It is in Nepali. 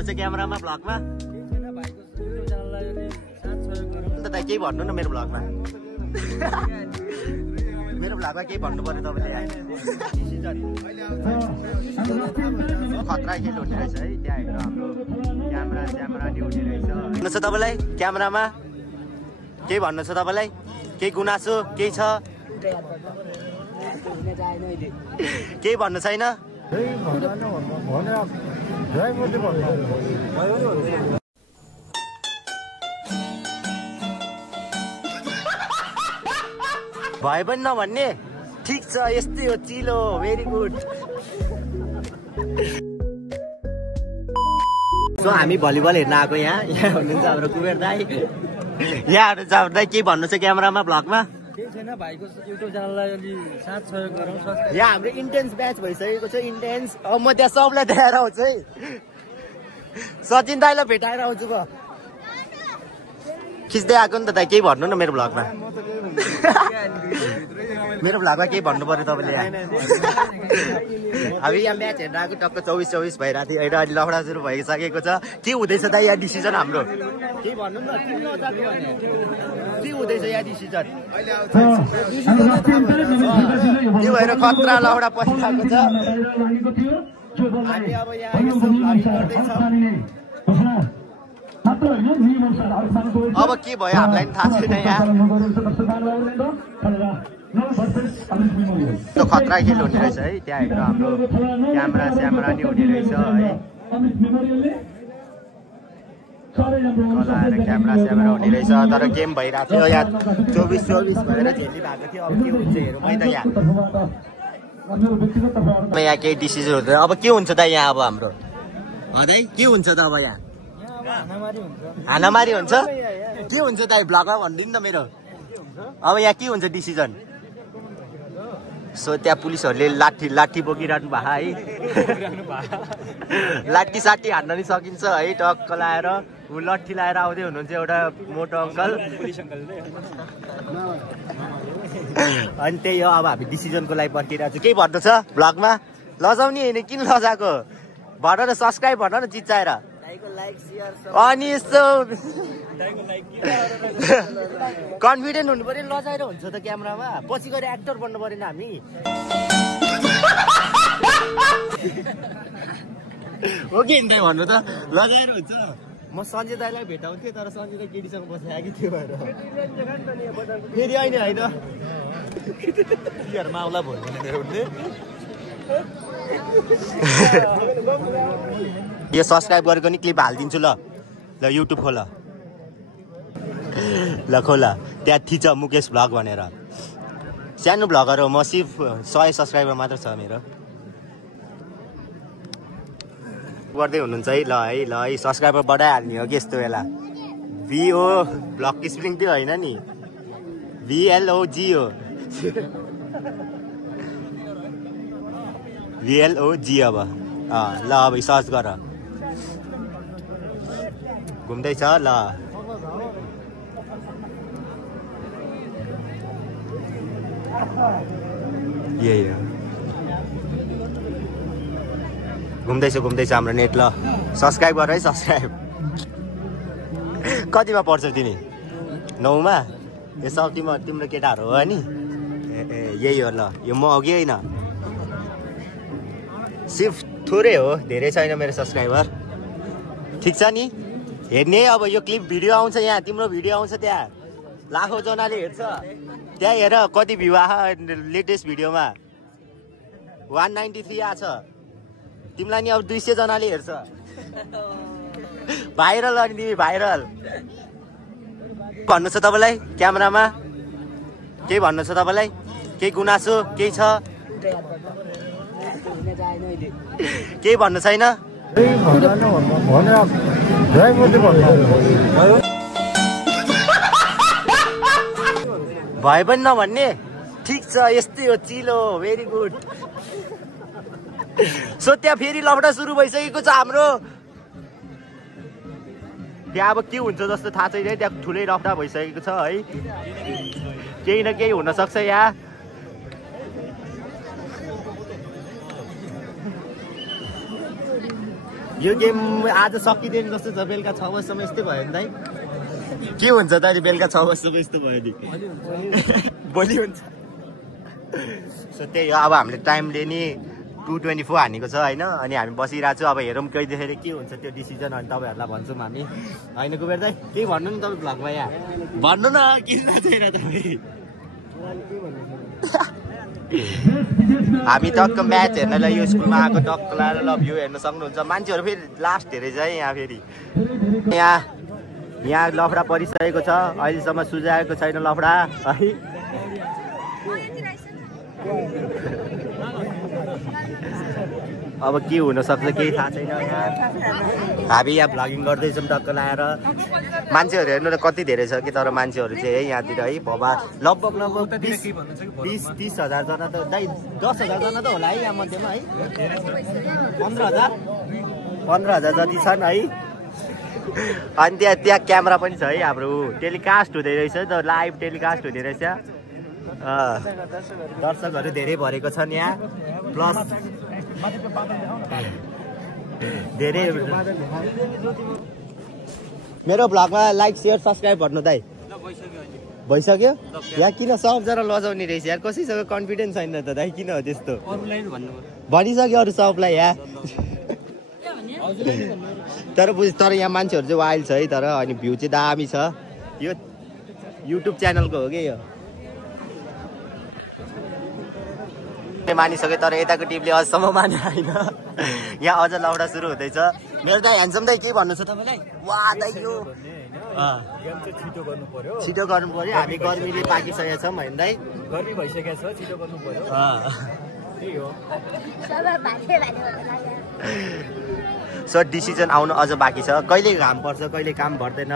भन्नु छ क्यामेरामा भ्लगमा अन्त त केही भन्नु न मेरो भ्लगमा मेरो भ्लगमा केही भन्नु पर्यो तपाईँले खतरा खेल हुने रहेछ है त्यहाँ हेर्नु हाम्रो क्यामेरा नि हुने रहेछ भन्नु छ तपाईँलाई क्यामेरामा केही भन्नु छ तपाईँलाई केही गुनासो केही छ केही भन्नु छैन भए पनि नभन्ने ठिक छ यस्तै हो चिलो भेरी गुड सो हामी भलिबल हेर्न आएको यहाँ हुनुहुन्छ हाम्रो कुबेर दाई यहाँ हुनुहुन्छ हाम्रो दाई के भन्नु छ क्यामेरामा भ्लगमा भाइको युट्युब च्यानललाई अलि साथ सहयोग गरौँ यहाँ हाम्रो इन्टेन्स ब्याच भइसकेको छ इन्टेन्स अब म त्यहाँ सबलाई देखाएर आउँछु है सचिन दाईलाई भेटाएर आउँछु म खिच्दै आएको नि त दाइ केही भन्नु न मेरो भ्लगमा मेरो भ्लगमा केही भन्नु पर्यो तपाईँले अब यहाँ म्याच हेर्न आएको टक्क 24-24 भइरहेको थियो अहिले अहिले लफडा सुरु भइसकेको छ के हुँदैछ दाइ यहाँ डिसिजन हाम्रो केही भन्नु न के हुँदैछ यहाँ डिसिजन त्यो भएर खतरा लफडा परिरहेको छ हामी अब यहाँ अब के भयो हामीलाई पनि थाहा छैन यहाँ त्यो खतरा खेल हुने रहेछ है त्यहाँ हेर्नु हाम्रो क्यामेरा नि हुने रहेछ है कलाएर क्यामेरा हुने रहेछ तर गेम भइरहेको थियो यहाँ 24-24 भएर झेली भएको थियो अब के हुन्छ हेरौँ है त यहाँ केही डिसिजन हुँदैन अब के हुन्छ त यहाँ अब हाम्रो दाइ के हुन्छ त अब यहाँ हानामारी हुन्छ के हुन्छ दाइ भ्लगमा भनिदिनु त मेरो अब यहाँ के हुन्छ डिसिजन सो त्यहाँ पुलिसहरूले लाठी बोकिरहनु भएको है लाठी साठी हान्न नि सकिन्छ है टक्क लाएर ऊ लट्ठी लाएर आउँदै हुनुहुन्छ एउटा मोटो अङ्कल अनि त्यही हो अब हामी डिसिजनको लागि पर्खिरहेको छु केही भन्नु छ भ्लगमा लजाउने होइन किन लजाएको भन न सब्सक्राइब भन न चिच्चाएर अनि यस्तो कन्फिडेन्ट हुनु पर्यो लजाएर हुन्छ त क्यामेरामा पछि गएर एक्टर बन्नु परेन हामी हो कि हिँड्दै भन्नु त लजाएर हुन्छ म सञ्जय दाईलाई भेटाउँथेँ तर सञ्जय दाई केटीसँग बसिरहेको थियो भएर फेरि अहिले होइन माउला भन्ने यो सब्सक्राइब गरेको नि क्लिप हालिदिन्छु ल युट्युब खोल ल खोल त्यहाँ थिच मुकेश भ्लग भनेर सानो भ्लगर हो म सिर्फ 100 सब्सक्राइबर मात्र छ मेरो गर्दै हुनुहुन्छ है ल सब्सक्राइबर बढाइहाल्ने हो कि यस्तो बेला VO भ्लग स्पेलिङ त्यो होइन नि VLOG हो VLOG अब ल अब सर्च गर घुम्दैछ ल यही हो घुम्दैछ हाम्रो नेट ल सब्सक्राइब गर है सब्सक्राइब कतिमा पढ्छौ तिमी 9मा यो सब तिम्रो केटाहरू हो नि यही हो ल यो म अघि होइन सिर्फ थोरै हो धेरै छैन मेरो सब्सक्राइबर ठिक छ नि हेर्ने अब यो क्लिप भिडियो आउँछ यहाँ तिम्रो भिडियो आउँछ त्यहाँ लाखौँ जनाले हेर्छ त्यहाँ हेर कति भ्यू आछ लेटेस्ट भिडियोमा 193 आछ तिमीलाई नि अब 200 जनाले हेर्छ भाइरल अनि तिमी भाइरल भन्नु छ तपाईँलाई क्यामेरामा केही भन्नु छ तपाईँलाई केही गुनासो केही छ केही भन्नु छैन भए पनि नभन्ने ठिक छ यस्तै हो चिलो भेरी गुड सो त्यहाँ फेरि लफडा सुरु भइसकेको छ हाम्रो त्यहाँ अब के हुन्छ जस्तो थाहा छैन त्यहाँ ठुलै लफडा भइसकेको छ है केही न केही हुन सक्छ यहाँ यो गेम आज सकिँदैन जस्तो छ। बेलुका 6 बजीसम्म यस्तै भयो नि दाइ। के हुन्छ त अहिले बेलुका 6 बजीसम्म यस्तो भयो नि? भोलि हुन्छ। सो त्यही हो, अब हामीले टाइमले नि 2:24 हानेको छ होइन। अनि हामी बसिरहेको छु, अब हेरौँ कहिलेखेरि के हुन्छ त्यो डिसिजन। अनि तपाईँहरूलाई भन्छौँ हामी होइन। कुबेर दाइ केही भन्नु नि तपाईँ भ्लगमा यहाँ भन्नु न, किन छैन तपाईँ? हामी टक्क म्याच हेर्नलाई यो स्कुलमा आएको टक्क लाएर लभ यु हेर्न सक्नुहुन्छ। मान्छेहरू फेरि लास्ट धेरै छ है यहाँ। फेरि यहाँ लफडा परिसकेको छ, अहिलेसम्म सुझाएको छैन लफडा है। अब के हुनसक्छ केही थाहा छैन। हामी यहाँ भ्लगिङ गर्दैछौँ टक्क लाएर। मान्छेहरू हेर्नु त कति धेरै छ कि, तर मान्छेहरू चाहिँ है यहाँतिर है भबा लगभग 20-30 हजारजना त दाइ, 10,000 जना त होला है यहाँ मध्येमा है। 15,000 जति छन् है। अनि त्यहाँ क्यामेरा पनि छ है हाम्रो, टेलिकास्ट हुँदै रहेछ त, लाइभ टेलिकास्ट हुँदै रहेछ। दर्शकहरू धेरै भरेको छन् यहाँ, प्लस धेरै। मेरो भ्लगमा लाइक सेयर सब्सक्राइब भन्नु दाइ। भइसक्यो? यहाँ किन सबजना लजाउने रहेछ यार? कसैसँग कन्फिडेन्स छैन त दाइ, किन हो त्यस्तो? भनिसक्यो अरू सबलाई यहाँ। तर यहाँ मान्छेहरू चाहिँ वाइल्ड छ है। तर अनि भ्यू चाहिँ दामी छ। यो युट्युब च्यानलको हो कि यो। मानिसक्यो तर यताको टिमले अझसम्म माने होइन। यहाँ अझ लौडा सुरु हुँदैछ। मेरो दाइ ह्यान्डसम दाइ के भन्नु छ तपाईँलाई? वाह दाइ यो छिटो गर्नु पर्यो। हामी गर्मीले पाकिसकेका छौँ होइन दाइ? गर्मी भइसकेको छ, छिटो गर्नु पर्यो। सो डिसिजन आउनु अझ बाँकी छ। कहिले घाम पर्छ, कहिले काम भर्दैन।